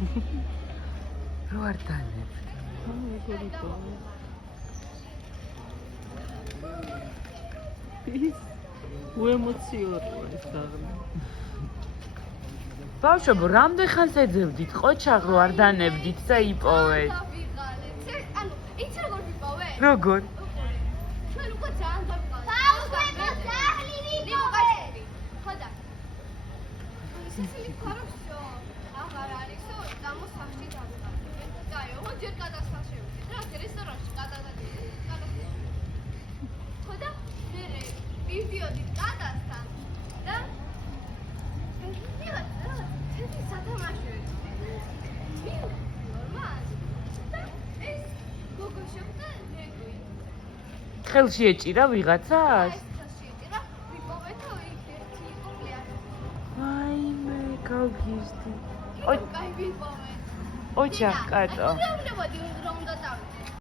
რო არ დანებ. უემოციურია ეს აღნა. ბავშვებო, რამდენ ხანს ეძებდით ყოჩაღ რო არ დანებდით და იპოვეთ? ანუ, იცი როგორ ვიპოვე? როგორ? ჩვენ უკვე ძალიან დავიყავით. ბავშვებო, ძაღლი ვიპოვე. ხოდა. ისეთი ფაროშო. აღარ არისო, დამოსახში დავიყავით. დაი, ოღონდ ჯერ გადასხალ შევიდეთ. რა, რესტორანში გადასხალ. ხოდა, მე ვიდიოდით გადასთან და ხელში ეჭირა ვიღაცას? ვაიმე, გავგიზდი. ოჩახ კატო.